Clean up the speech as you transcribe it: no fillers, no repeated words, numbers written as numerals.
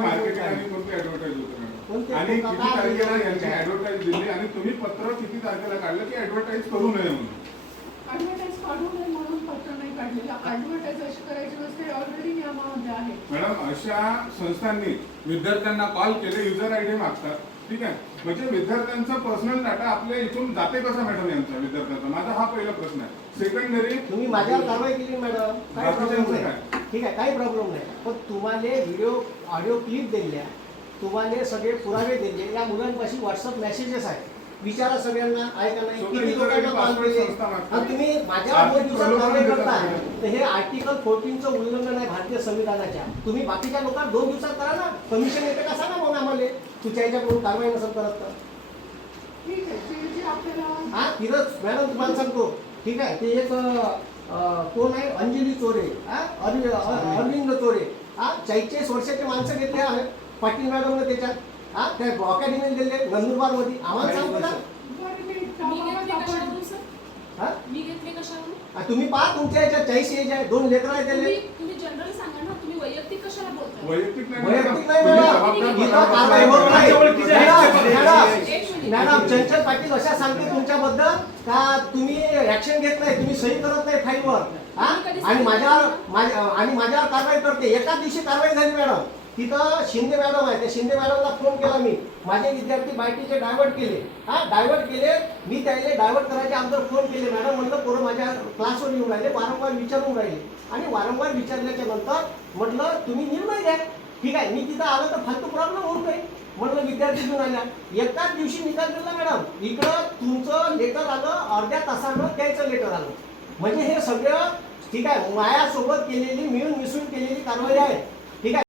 Marketing आणि कोणती advertise होतं आणि किती तारखेला यांची ऍडव्हर्टाइज दिली आणि तुम्ही पत्र किती तारखेला काढलं की ऍडव्हर्टाइज करू नये म्हणून? ऍडव्हर्टाइज काढू नये म्हणून पत्र नाही काढलेलं. ऍडव्हर्टाइज अशी करायची नसते, ऑलरेडी नियमामध्ये आहे. मॅडम, अशा संस्थांनी विद्यार्थ्यांना कॉल केले, युजर आयडी मागतात, ठीक आहे, म्हणजे विद्यार्थ्यांचा पर्सनल डाटा आपल्या इथून जाते कसा मॅडम यांचा विद्यार्थ्यांचा? माझा हा पहिला प्रश्न आहे. सेकंडरी, तुम्ही माझ्यावर कारवाई केली मॅडम, काही प्रॉब्लेम नाही, ठीक आहे, काही प्रॉब्लेम नाही. पण तुम्हाला व्हिडिओ ऑडिओ क्लिप दिल्या, तुम्हाला सगळे पुरावे दिले, या मुलांपाशी व्हॉट्सअप मेसेजेस आहेत, विचारा सगळ्यांना आहे का नाही, किती लोकांना कॉल केले, आणि तुम्ही माझ्यावर 2 दिवसात कारवाई करताय, तर हे आर्टिकल 14चं उल्लंघन आहे भारतीय संविधानाच्या. तुम्ही बाकीच्या लोकांना 2 दिवसात करा ना, कमिशन येते का सांगा मग आम्हाला, तुझ्या याच्याकडून कारवाई नसेल करत तर. ठीक आहे, जे आपल्याला हा तिथंच मॅडम तुम्हाला सांगतो, ठीक आहे, ते एक कोण आहे, अंजली चोरे, अरविंद चोरे, 44 वर्षाचे माणसं घेतले आहे पाटील मॅडमने त्याच्यात, त्या अकॅडमीला दिले नंदुरबार मध्ये. आम्हाला सांगतो ना, तुम्ही पहा तुमच्या याच्यात 40 एज आहे, 2 लेकरं आहे त्याला. तुम्ही जनरल सांगा ना, तुम्ही वैयक्तिक कशाला बोलताय? वैयक्तिक नाही इथं कारवाई होत नाही मॅडम. चंचल पाटील अशा सांगते तुमच्याबद्दल का तुम्ही ऍक्शन घेत नाही, तुम्ही सही करत नाही फाईलवर, आणि माझ्यावर कारवाई करते. एका दिवशी कारवाई झाली मॅडम. तिथं शिंदे मॅडम आहे, त्या शिंदे मॅडमला फोन केला मी, माझे विद्यार्थी बायटीचे डायव्हर्ट केले, डायव्हर्ट केले, मी त्याला डायव्हर्ट करायचे अगोदर फोन केले, मॅडम म्हणलं पोरं माझ्या क्लासवर येऊन राहिले, वारंवार विचारून राहिले, आणि वारंवार विचारल्याच्या नंतर म्हटलं तुम्ही निर्णय घ्या, ठीक आहे, मी तिथं आलं तर फालतू प्रॉब्लेम होऊन जाईल म्हटलं. विद्यार्थी घेऊन आल्या, एकाच दिवशी निकाल दिला मॅडम. इकडं तुमचं लेटर आलं, अर्ध्या तासानं त्याचं लेटर आलं, म्हणजे हे सगळं ठीक आहे, मायासोबत केलेली, मिळून मिसळून केलेली कारवाई आहे, ठीक आहे.